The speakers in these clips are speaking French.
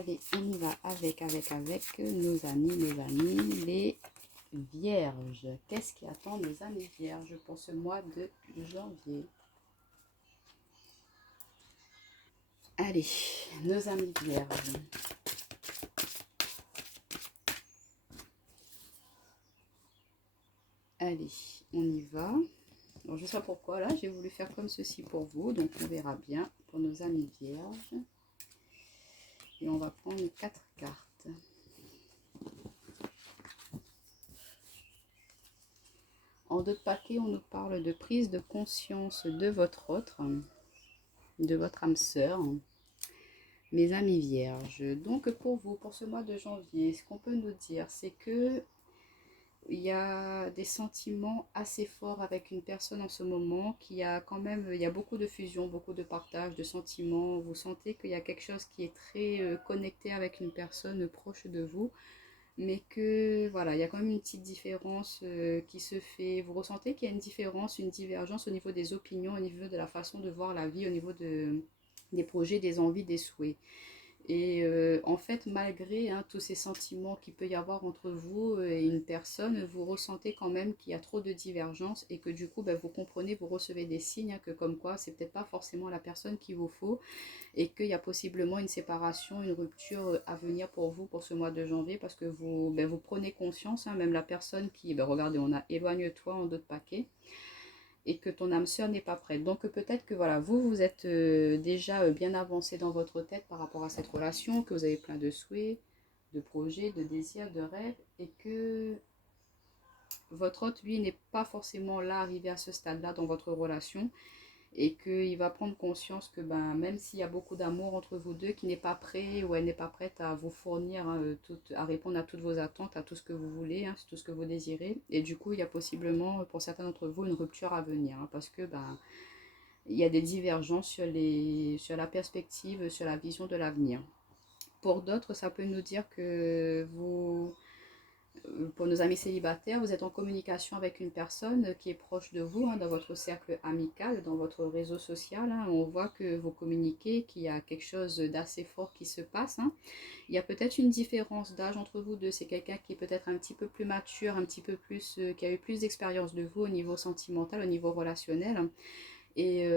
Allez, on y va avec nos amis, les vierges. Qu'est-ce qui attend nos amis vierges pour ce mois de janvier? Allez, nos amis vierges. Allez, on y va. Alors, je ne sais pas pourquoi, là, j'ai voulu faire comme ceci pour vous. Donc, on verra bien pour nos amis vierges. Et on va prendre 4 cartes. En d'autres paquets, on nous parle de prise de conscience de votre autre, de votre âme sœur, mes amis vierges. Donc pour vous, pour ce mois de janvier, ce qu'on peut nous dire, c'est que il y a des sentiments assez forts avec une personne en ce moment, qui a quand même, il y a beaucoup de fusion, beaucoup de partage de sentiments. Vous sentez qu'il y a quelque chose qui est très connecté avec une personne proche de vous, mais que voilà, il y a quand même une petite différence qui se fait. Vous ressentez qu'il y a une différence, une divergence au niveau des opinions, au niveau de la façon de voir la vie, au niveau des projets, des envies, des souhaits. Et en fait, malgré tous ces sentiments qu'il peut y avoir entre vous et une personne, vous ressentez quand même qu'il y a trop de divergences et que du coup, ben, vous comprenez, vous recevez des signes que comme quoi, c'est peut-être pas forcément la personne qu'il vous faut et qu'il y a possiblement une séparation, une rupture à venir pour vous pour ce mois de janvier parce que vous, ben, vous prenez conscience, même la personne qui, ben, regardez, on a éloigne-toi en d'autres paquets et que ton âme sœur n'est pas prête. Donc peut-être que voilà, vous êtes déjà bien avancé dans votre tête par rapport à cette relation, que vous avez plein de souhaits, de projets, de désirs, de rêves, et que votre hôte, lui, n'est pas forcément là, arrivé à ce stade-là dans votre relation, et qu'il va prendre conscience que ben, même s'il y a beaucoup d'amour entre vous deux, qu'il n'est pas prêt ou elle n'est pas prête à vous fournir, à répondre à toutes vos attentes, à tout ce que vous voulez, tout ce que vous désirez. Et du coup, il y a possiblement, pour certains d'entre vous, une rupture à venir, parce que ben, il y a des divergences sur la perspective, sur la vision de l'avenir. Pour d'autres, ça peut nous dire que vous, pour nos amis célibataires, vous êtes en communication avec une personne qui est proche de vous, dans votre cercle amical, dans votre réseau social. On voit que vous communiquez, qu'il y a quelque chose d'assez fort qui se passe. Il y a peut-être une différence d'âge entre vous deux. C'est quelqu'un qui est peut-être un petit peu plus mature, un petit peu plus, qui a eu plus d'expérience de vous au niveau sentimental, au niveau relationnel, et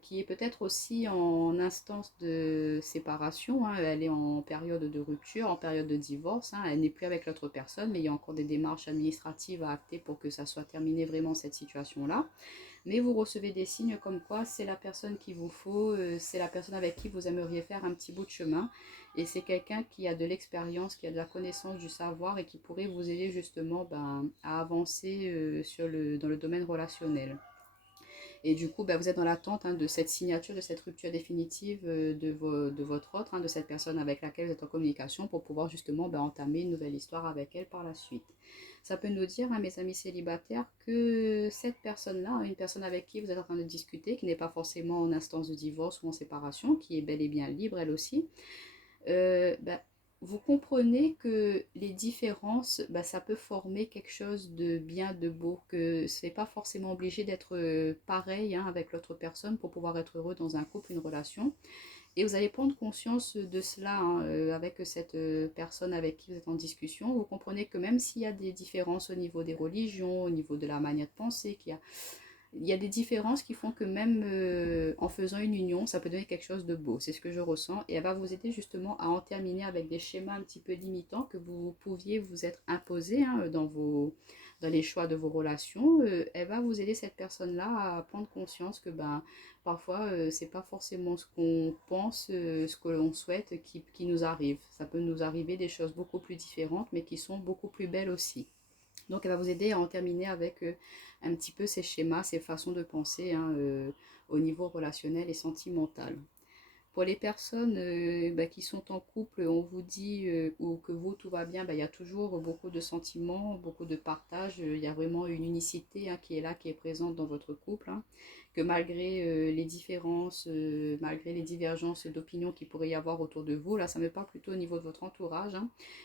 qui est peut-être aussi en instance de séparation. Elle est en période de rupture, en période de divorce. Elle n'est plus avec l'autre personne, mais il y a encore des démarches administratives à acter pour que ça soit terminé vraiment cette situation-là. Mais vous recevez des signes comme quoi c'est la personne qu'il vous faut, c'est la personne avec qui vous aimeriez faire un petit bout de chemin. Et c'est quelqu'un qui a de l'expérience, qui a de la connaissance du savoir et qui pourrait vous aider justement à avancer dans le domaine relationnel. Et du coup, vous êtes dans l'attente de cette signature, de cette rupture définitive de votre autre, de cette personne avec laquelle vous êtes en communication pour pouvoir justement entamer une nouvelle histoire avec elle par la suite. Ça peut nous dire, mes amis célibataires, que cette personne-là, une personne avec qui vous êtes en train de discuter, qui n'est pas forcément en instance de divorce ou en séparation, qui est bel et bien libre elle aussi, euh, bah, vous comprenez que les différences, ça peut former quelque chose de bien, de beau, que c'est pas forcément obligé d'être pareil avec l'autre personne pour pouvoir être heureux dans un couple, une relation. Et vous allez prendre conscience de cela avec cette personne avec qui vous êtes en discussion. Vous comprenez que même s'il y a des différences au niveau des religions, au niveau de la manière de penser, il y a des différences qui font que même en faisant une union, ça peut donner quelque chose de beau. C'est ce que je ressens. Et elle va vous aider justement à en terminer avec des schémas un petit peu limitants que vous pouviez vous être imposés dans les choix de vos relations. Elle va vous aider, cette personne-là, à prendre conscience que parfois, c'est pas forcément ce qu'on pense, ce que l'on souhaite qui nous arrive. Ça peut nous arriver des choses beaucoup plus différentes, mais qui sont beaucoup plus belles aussi. Donc, elle va vous aider à en terminer avec un petit peu ces schémas, ces façons de penser au niveau relationnel et sentimental. Pour les personnes qui sont en couple, on vous dit ou que vous, tout va bien, il y a toujours beaucoup de sentiments, beaucoup de partage. Il y a vraiment une unicité qui est là, qui est présente dans votre couple. Que malgré les différences, malgré les divergences d'opinion qu'il pourrait y avoir autour de vous, là, ça me parle plutôt au niveau de votre entourage,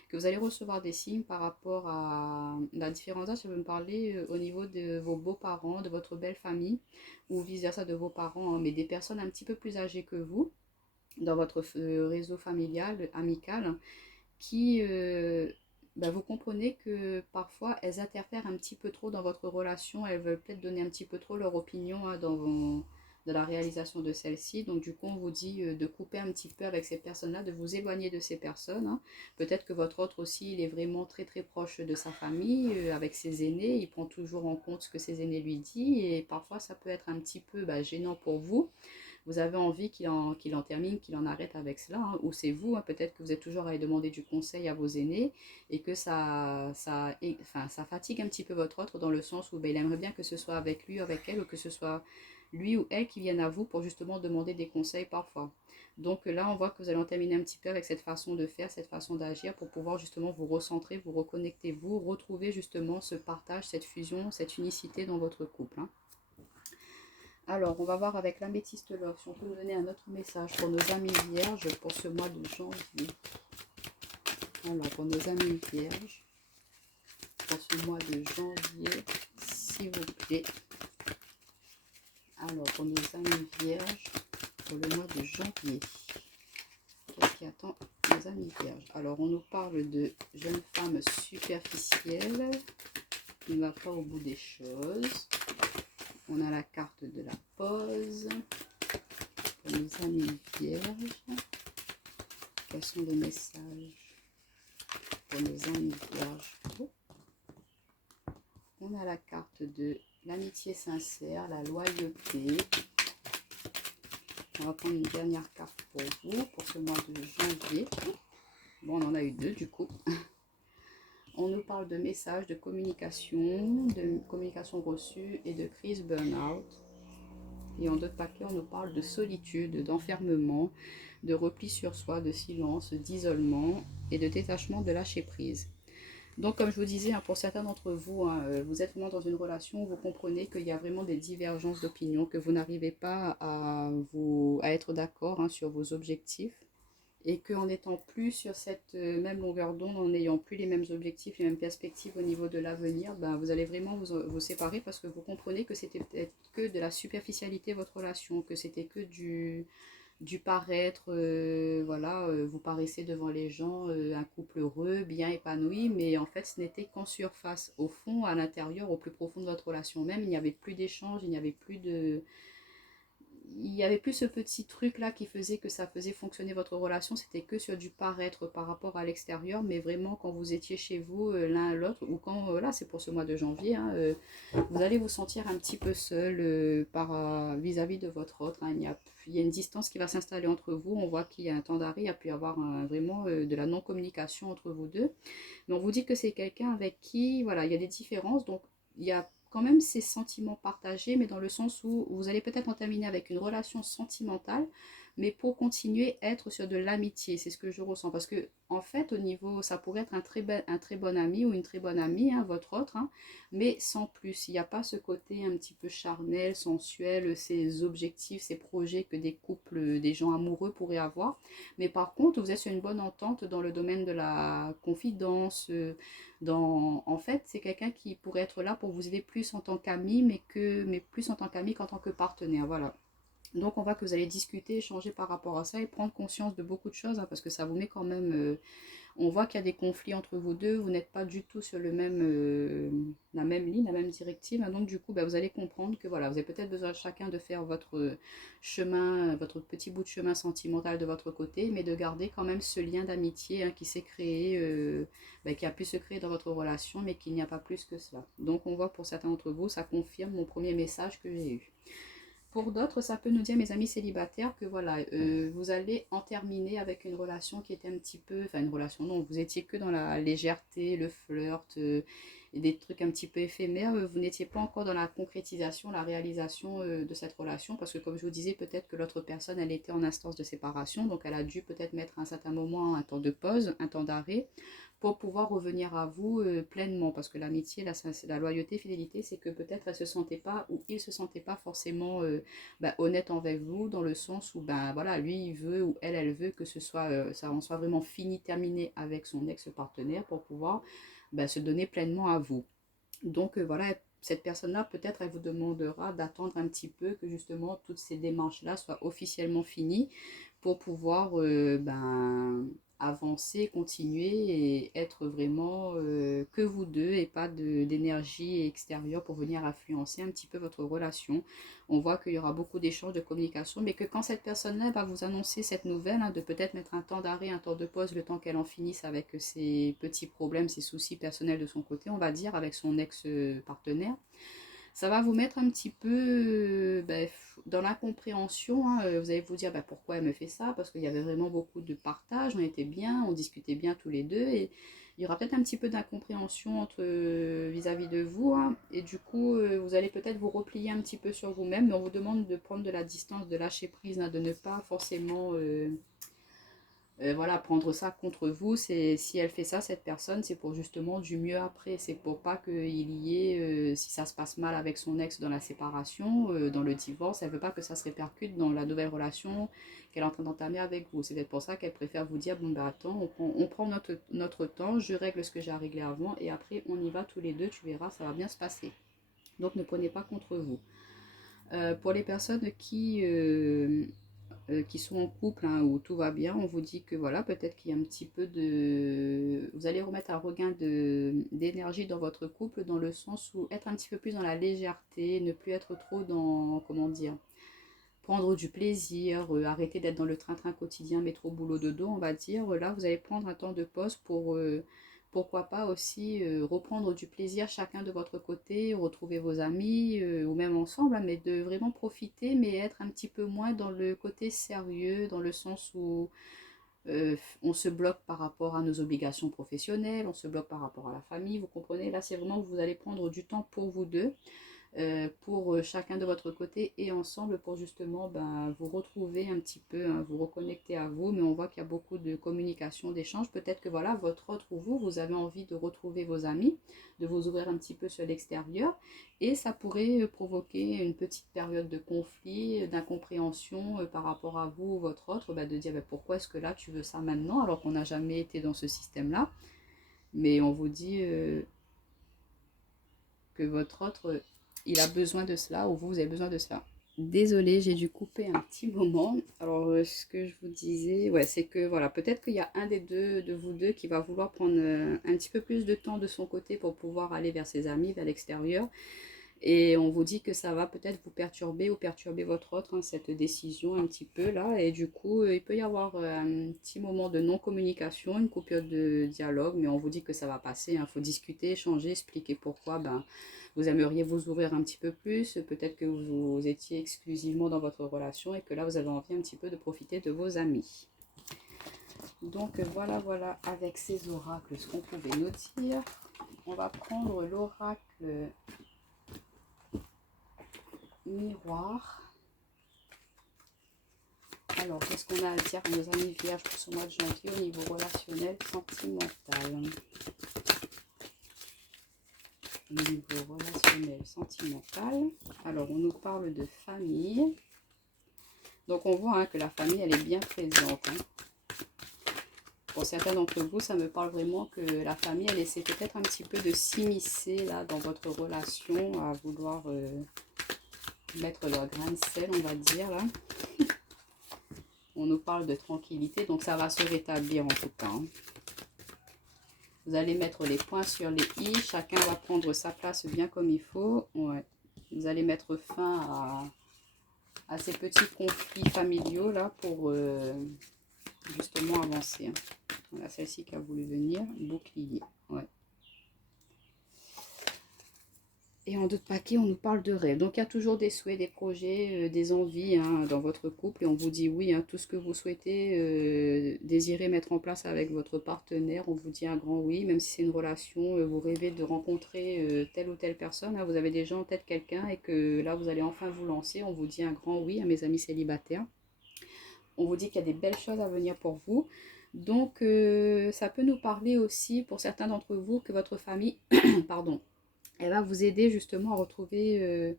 que vous allez recevoir des signes par rapport à la différence d'âge. Ça veut me parler au niveau de vos beaux-parents, de votre belle famille, ou vice-versa de vos parents, mais des personnes un petit peu plus âgées que vous, dans votre réseau familial, amical, qui, vous comprenez que parfois elles interfèrent un petit peu trop dans votre relation, elles veulent peut-être donner un petit peu trop leur opinion hein, dans la réalisation de celle-ci. Donc du coup, on vous dit de couper un petit peu avec ces personnes-là, de vous éloigner de ces personnes. Hein. Peut-être que votre autre aussi, il est vraiment très très proche de sa famille, avec ses aînés, il prend toujours en compte ce que ses aînés lui disent et parfois ça peut être un petit peu gênant pour vous. Vous avez envie qu'il en termine, qu'il en arrête avec cela, hein, ou c'est vous, hein, peut-être que vous êtes toujours à aller demander du conseil à vos aînés et que ça fatigue un petit peu votre autre dans le sens où il aimerait bien que ce soit avec lui ou avec elle, ou que ce soit lui ou elle qui vienne à vous pour justement demander des conseils parfois. Donc là, on voit que vous allez en terminer un petit peu avec cette façon de faire, cette façon d'agir pour pouvoir justement vous recentrer, vous reconnecter, vous retrouver justement ce partage, cette fusion, cette unicité dans votre couple. Hein. Alors, on va voir avec l'améthyste love si on peut nous donner un autre message pour nos amis vierges pour ce mois de janvier. Alors, pour nos amis vierges, pour ce mois de janvier, s'il vous plaît. Alors, pour nos amis vierges, pour le mois de janvier, qu'est-ce qui attend nos amis vierges? Alors, on nous parle de jeune femme superficielle qui ne va pas au bout des choses. On a la carte de la pause. Pour nos amis vierges, quels sont les messages pour nos amis vierges? On a la carte de l'amitié sincère, la loyauté. On va prendre une dernière carte pour vous, pour ce mois de janvier. Bon, on en a eu deux du coup. On nous parle de messages, de communication reçue et de crise burn-out. Et en d'autres papiers, on nous parle de solitude, d'enfermement, de repli sur soi, de silence, d'isolement et de détachement, de lâcher prise. Donc, comme je vous disais, hein, pour certains d'entre vous, hein, vous êtes vraiment dans une relation où vous comprenez qu'il y a vraiment des divergences d'opinion, que vous n'arrivez pas à être d'accord hein, sur vos objectifs. Et qu'en n'étant plus sur cette même longueur d'onde, en n'ayant plus les mêmes objectifs, les mêmes perspectives au niveau de l'avenir, vous allez vraiment vous séparer parce que vous comprenez que c'était peut-être que de la superficialité votre relation, que c'était que du paraître, voilà, vous paraissez devant les gens un couple heureux, bien épanoui, mais en fait ce n'était qu'en surface. Au fond, à l'intérieur, au plus profond de votre relation même, il n'y avait plus d'échange, il n'y avait plus ce petit truc là qui faisait que ça faisait fonctionner votre relation, c'était que sur du paraître par rapport à l'extérieur, mais vraiment quand vous étiez chez vous l'un à l'autre, ou quand, là c'est pour ce mois de janvier, hein, vous allez vous sentir un petit peu seul vis-à-vis de votre autre, hein. Il y a une distance qui va s'installer entre vous, on voit qu'il y a un temps d'arrêt, il y a pu y avoir vraiment de la non-communication entre vous deux, mais on vous dit que c'est quelqu'un avec qui, voilà, il y a des différences, donc il y a quand même ces sentiments partagés, mais dans le sens où vous allez peut-être en terminer avec une relation sentimentale, mais pour continuer à être sur de l'amitié, c'est ce que je ressens. Parce que, en fait, au niveau, ça pourrait être un très bon ami ou une très bonne amie, hein, votre autre, hein, mais sans plus. Il n'y a pas ce côté un petit peu charnel, sensuel, ces objectifs, ces projets que des couples, des gens amoureux pourraient avoir. Mais par contre, vous êtes sur une bonne entente dans le domaine de la confidence, en fait, c'est quelqu'un qui pourrait être là pour vous aider plus en tant qu'ami, mais plus en tant qu'ami qu'en tant que partenaire. Voilà. Donc on voit que vous allez discuter, échanger par rapport à ça et prendre conscience de beaucoup de choses, hein, parce que ça vous met quand même on voit qu'il y a des conflits entre vous deux, vous n'êtes pas du tout sur la même ligne, la même directive, hein. Donc du coup, vous allez comprendre que voilà, vous avez peut-être besoin chacun de faire votre chemin, votre petit bout de chemin sentimental de votre côté, mais de garder quand même ce lien d'amitié hein, qui s'est créé, qui a pu se créer dans votre relation, mais qu'il n'y a pas plus que cela. Donc on voit pour certains d'entre vous, ça confirme mon premier message que j'ai eu. Pour d'autres, ça peut nous dire, mes amis célibataires, que voilà, vous allez en terminer avec une relation qui était un petit peu, enfin une relation, non, vous étiez que dans la légèreté, le flirt, et des trucs un petit peu éphémères, vous n'étiez pas encore dans la concrétisation, la réalisation de cette relation, parce que comme je vous disais, peut-être que l'autre personne, elle était en instance de séparation, donc elle a dû peut-être mettre à un certain moment un temps de pause, un temps d'arrêt, pour pouvoir revenir à vous pleinement. Parce que l'amitié, la loyauté, fidélité, c'est que peut-être elle se sentait pas ou il se sentait pas forcément honnête envers vous, dans le sens où voilà, lui il veut ou elle veut que ce soit ça en soit vraiment fini, terminé avec son ex-partenaire pour pouvoir se donner pleinement à vous. Donc voilà, cette personne-là, peut-être, elle vous demandera d'attendre un petit peu que justement toutes ces démarches-là soient officiellement finies pour pouvoir avancer, continuer et être vraiment que vous deux et pas d'énergie extérieure pour venir influencer un petit peu votre relation. On voit qu'il y aura beaucoup d'échanges, de communication, mais que quand cette personne-là va vous annoncer cette nouvelle, hein, de peut-être mettre un temps d'arrêt, un temps de pause, le temps qu'elle en finisse avec ses petits problèmes, ses soucis personnels de son côté, on va dire, avec son ex-partenaire, ça va vous mettre un petit peu dans l'incompréhension, hein. Vous allez vous dire pourquoi elle me fait ça, parce qu'il y avait vraiment beaucoup de partage, on était bien, on discutait bien tous les deux, et il y aura peut-être un petit peu d'incompréhension entre vis-à-vis de vous, hein. Et du coup vous allez peut-être vous replier un petit peu sur vous-même, mais on vous demande de prendre de la distance, de lâcher prise, hein, de ne pas forcément voilà, prendre ça contre vous. C'est si elle fait ça, cette personne, c'est pour justement du mieux après. C'est pour pas qu'il y ait, si ça se passe mal avec son ex dans la séparation, dans le divorce, elle veut pas que ça se répercute dans la nouvelle relation qu'elle est en train d'entamer avec vous. C'est peut-être pour ça qu'elle préfère vous dire, bon attends, on prend notre temps, je règle ce que j'ai à régler avant et après on y va tous les deux, tu verras, ça va bien se passer. Donc ne prenez pas contre vous. Pour les personnes qui sont en couple, hein, où tout va bien, on vous dit que voilà, peut-être qu'il y a un petit peu de... Vous allez remettre un regain d'énergie dans votre couple, dans le sens où être un petit peu plus dans la légèreté, ne plus être trop dans, comment dire, prendre du plaisir, arrêter d'être dans le train-train quotidien, métro, boulot, dodo, on va dire. Là, vous allez prendre un temps de pause pour, pourquoi pas aussi, reprendre du plaisir chacun de votre côté, retrouver vos amis, ou même ensemble, hein, mais de vraiment profiter, mais être un petit peu moins dans le côté sérieux, dans le sens où on se bloque par rapport à nos obligations professionnelles, on se bloque par rapport à la famille, vous comprenez? Là, c'est vraiment que vous allez prendre du temps pour vous deux, pour chacun de votre côté et ensemble pour justement vous retrouver un petit peu, hein, vous reconnecter à vous. Mais on voit qu'il y a beaucoup de communication, d'échange. Peut-être que voilà, votre autre ou vous avez envie de retrouver vos amis, de vous ouvrir un petit peu sur l'extérieur, et ça pourrait provoquer une petite période de conflit, d'incompréhension par rapport à vous ou votre autre, de dire pourquoi est-ce que là tu veux ça maintenant alors qu'on n'a jamais été dans ce système-là. Mais on vous dit que votre autre, il a besoin de cela ou vous avez besoin de cela. Désolée, j'ai dû couper un petit moment. Alors, ce que je vous disais, ouais, c'est que voilà, peut-être qu'il y a un des deux de vous deux qui va vouloir prendre un petit peu plus de temps de son côté pour pouvoir aller vers ses amis, vers l'extérieur. Et on vous dit que ça va peut-être vous perturber ou perturber votre autre, hein, cette décision un petit peu là. Et du coup, il peut y avoir un petit moment de non-communication, une coupure de dialogue, mais on vous dit que ça va passer. Il faut discuter, échanger, expliquer pourquoi vous aimeriez vous ouvrir un petit peu plus. Peut-être que vous étiez exclusivement dans votre relation et que là, vous avez envie un petit peu de profiter de vos amis. Donc voilà, voilà, avec ces oracles, ce qu'on pouvait nous dire. On va prendre l'oracle miroir. Alors, qu'est-ce qu'on a à dire à nos amis vierges pour ce mois de janvier au niveau relationnel, sentimental? Au niveau relationnel, sentimental. Alors, on nous parle de famille. Donc, on voit que la famille, elle est bien présente. Pour certains d'entre vous, ça me parle vraiment que la famille, elle essaie peut-être un petit peu de s'immiscer là dans votre relation, à vouloir mettre leur grain de sel, on va dire là. On nous parle de tranquillité, donc ça va se rétablir en tout cas. Vous allez mettre les points sur les i, chacun va prendre sa place bien comme il faut. Ouais. Vous allez mettre fin à ces petits conflits familiaux là pour justement avancer. Voilà, celle-ci qui a voulu venir, bouclier. Ouais. Et en d'autres paquets, on nous parle de rêves. Donc, il y a toujours des souhaits, des projets, des envies dans votre couple. Et on vous dit oui, tout ce que vous souhaitez, désirez mettre en place avec votre partenaire. On vous dit un grand oui, même si c'est une relation, vous rêvez de rencontrer telle ou telle personne. Vous avez déjà en tête quelqu'un et que là, vous allez enfin vous lancer. On vous dit un grand oui à mes amis célibataires. On vous dit qu'il y a des belles choses à venir pour vous. Donc, ça peut nous parler aussi, pour certains d'entre vous, que votre famille, pardon, elle va vous aider justement à retrouver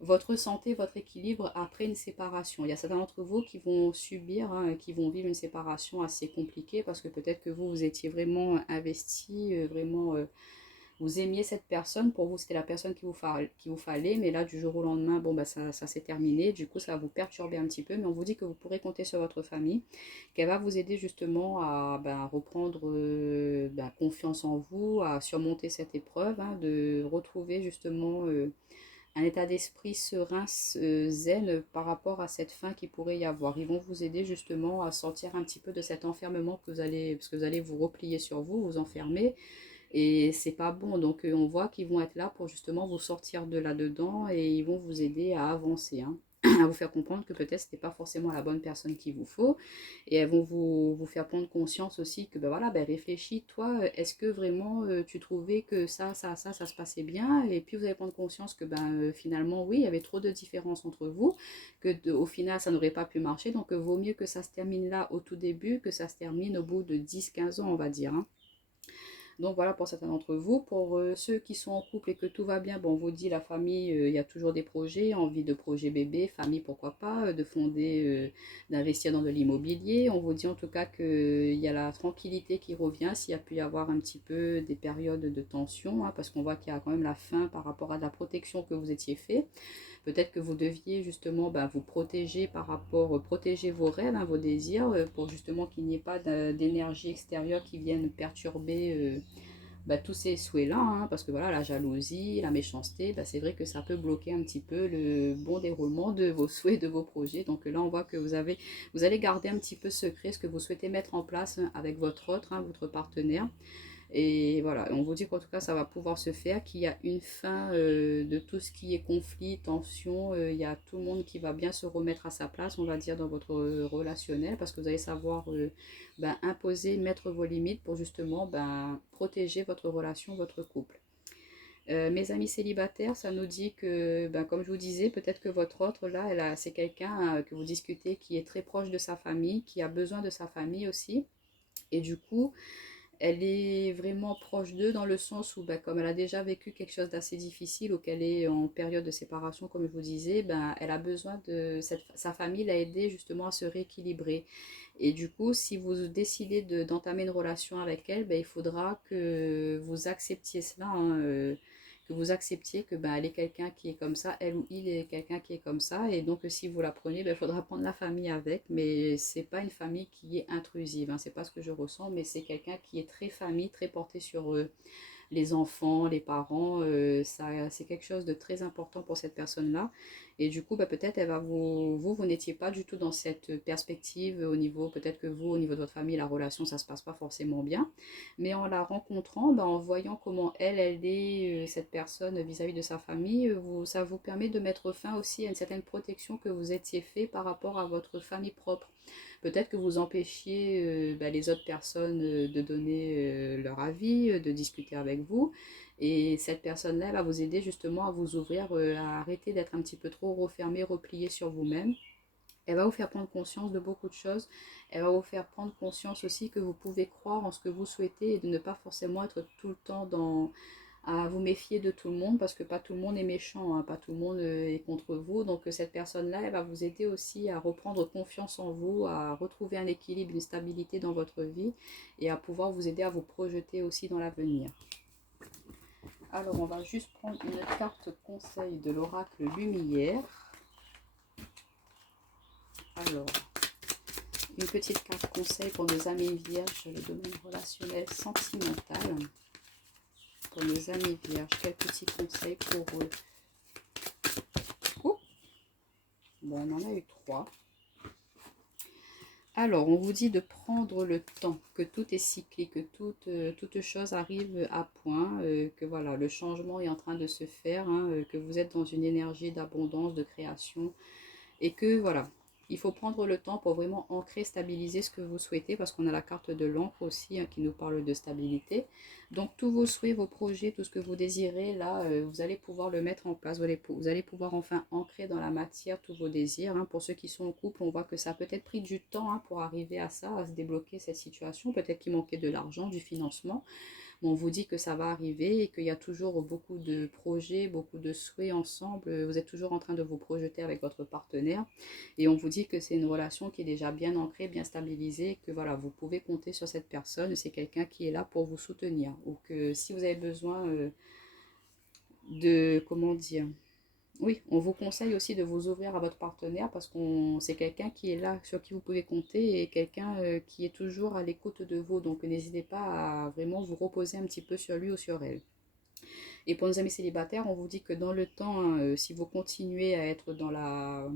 votre santé, votre équilibre après une séparation. Il y a certains d'entre vous qui vont subir, qui vont vivre une séparation assez compliquée parce que peut-être que vous étiez vraiment investi, vraiment vous aimiez cette personne, pour vous c'était la personne qu'il vous fallait, mais là du jour au lendemain, bon bah ça s'est terminé, du coup ça va vous perturber un petit peu, mais on vous dit que vous pourrez compter sur votre famille, qu'elle va vous aider justement à reprendre confiance en vous, à surmonter cette épreuve, hein, de retrouver justement un état d'esprit serein, zen par rapport à cette fin qui pourrait y avoir. Ils vont vous aider justement à sortir un petit peu de cet enfermement que vous allez, parce que vous allez vous replier sur vous, vous enfermer, et c'est pas bon. Donc on voit qu'ils vont être là pour justement vous sortir de là-dedans et ils vont vous aider à avancer, hein, à vous faire comprendre que peut-être c'était pas forcément la bonne personne qu'il vous faut, et elles vont vous faire prendre conscience aussi que ben voilà, ben réfléchis toi, est-ce que vraiment tu trouvais que ça se passait bien, et puis vous allez prendre conscience que finalement oui, il y avait trop de différences entre vous, que au final ça n'aurait pas pu marcher, donc vaut mieux que ça se termine là au tout début que ça se termine au bout de 10 15 ans, on va dire, hein. Donc voilà pour certains d'entre vous. Pour ceux qui sont en couple et que tout va bien, bon, on vous dit la famille, il y a toujours des projets, envie de projet bébé, famille pourquoi pas, de fonder, d'investir dans de l'immobilier. On vous dit en tout cas qu'il y a la tranquillité qui revient, s'il y a pu y avoir un petit peu des périodes de tension, hein, parce qu'on voit qu'il y a quand même la fin par rapport à la protection que vous étiez fait. Peut-être que vous deviez justement vous protéger par rapport, protéger vos rêves, hein, vos désirs, pour justement qu'il n'y ait pas d'énergie extérieure qui vienne perturber tous ces souhaits-là, hein, parce que voilà, la jalousie, la méchanceté, c'est vrai que ça peut bloquer un petit peu le bon déroulement de vos souhaits, de vos projets. Donc là, on voit que vous allez garder un petit peu secret ce que vous souhaitez mettre en place avec votre autre, hein, votre partenaire. Et voilà, on vous dit qu'en tout cas, ça va pouvoir se faire, qu'il y a une fin de tout ce qui est conflit, tension. Il y a tout le monde qui va bien se remettre à sa place, on va dire, dans votre relationnel, parce que vous allez savoir imposer, mettre vos limites pour justement protéger votre relation, votre couple. Mes amis célibataires, ça nous dit que, comme je vous disais, peut-être que votre autre, là, c'est quelqu'un que vous discutez qui est très proche de sa famille, qui a besoin de sa famille aussi. Et du coup, elle est vraiment proche d'eux dans le sens où, comme elle a déjà vécu quelque chose d'assez difficile ou qu'elle est en période de séparation, comme je vous disais, elle a besoin de sa famille l'a aidé justement à se rééquilibrer. Et du coup, si vous décidez d'entamer une relation avec elle, il faudra que vous acceptiez cela, hein, que vous acceptiez que elle est quelqu'un qui est comme ça, elle ou il est quelqu'un qui est comme ça, et donc si vous la prenez, il faudra prendre la famille avec, mais c'est pas une famille qui est intrusive, hein, c'est pas ce que je ressens, mais c'est quelqu'un qui est très famille, très porté sur les enfants, les parents, c'est quelque chose de très important pour cette personne-là. Et du coup, peut-être elle va vous n'étiez pas du tout dans cette perspective au niveau, peut-être que vous, au niveau de votre famille, la relation, ça se passe pas forcément bien. Mais en la rencontrant, en voyant comment elle est, cette personne vis-à-vis de sa famille, ça vous permet de mettre fin aussi à une certaine protection que vous étiez fait par rapport à votre famille propre. Peut-être que vous empêchiez les autres personnes de donner leur avis, de discuter avec vous. Et cette personne-là va vous aider justement à vous ouvrir, à arrêter d'être un petit peu trop refermé, replié sur vous-même. Elle va vous faire prendre conscience de beaucoup de choses. Elle va vous faire prendre conscience aussi que vous pouvez croire en ce que vous souhaitez et de ne pas forcément être tout le temps à vous méfier de tout le monde, parce que pas tout le monde est méchant, hein, pas tout le monde est contre vous. Donc cette personne-là, elle va vous aider aussi à reprendre confiance en vous, à retrouver un équilibre, une stabilité dans votre vie et à pouvoir vous aider à vous projeter aussi dans l'avenir. Alors on va juste prendre une carte conseil de l'oracle Lumière. Alors, une petite carte conseil pour nos amis vierges sur le domaine relationnel sentimental. Pour nos amis vierges, quel petit conseil pour eux? Oh, bon, on en a eu 3. Alors, on vous dit de prendre le temps, que tout est cyclique, que toute chose arrive à point, que voilà, le changement est en train de se faire, hein, que vous êtes dans une énergie d'abondance, de création, et que voilà, il faut prendre le temps pour vraiment ancrer, stabiliser ce que vous souhaitez, parce qu'on a la carte de l'encre aussi, hein, qui nous parle de stabilité. Donc tous vos souhaits, vos projets, tout ce que vous désirez, là, vous allez pouvoir le mettre en place, vous allez pouvoir enfin ancrer dans la matière tous vos désirs, hein. Pour ceux qui sont en couple, on voit que ça a peut-être pris du temps, hein, pour arriver à ça, à se débloquer cette situation, peut-être qu'il manquait de l'argent, du financement. Mais on vous dit que ça va arriver et qu'il y a toujours beaucoup de projets, beaucoup de souhaits ensemble. Vous êtes toujours en train de vous projeter avec votre partenaire et on vous dit que c'est une relation qui est déjà bien ancrée, bien stabilisée, que voilà, vous pouvez compter sur cette personne. C'est quelqu'un qui est là pour vous soutenir ou que si vous avez besoin comment dire, oui, on vous conseille aussi de vous ouvrir à votre partenaire parce qu'on c'est quelqu'un qui est là, sur qui vous pouvez compter et quelqu'un qui est toujours à l'écoute de vous. Donc n'hésitez pas à vraiment vous reposer un petit peu sur lui ou sur elle. Et pour nos amis célibataires, on vous dit que dans le temps, hein, si vous continuez à être dans la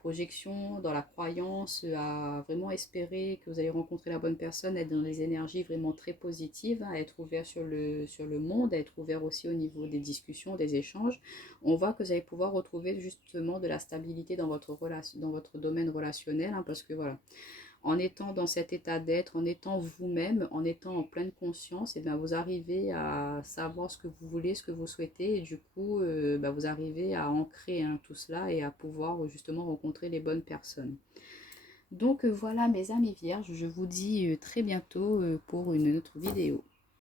projection, dans la croyance, à vraiment espérer que vous allez rencontrer la bonne personne, être dans des énergies vraiment très positives, hein, à être ouvert sur le monde, à être ouvert aussi au niveau des discussions, des échanges, on voit que vous allez pouvoir retrouver justement de la stabilité dans votre relation, dans votre domaine relationnel, hein, parce que voilà, en étant dans cet état d'être, en étant vous-même, en étant en pleine conscience, et bien vous arrivez à savoir ce que vous voulez, ce que vous souhaitez, et du coup, ben vous arrivez à ancrer hein, tout cela et à pouvoir justement rencontrer les bonnes personnes. Donc voilà mes amis vierges, je vous dis très bientôt pour une autre vidéo.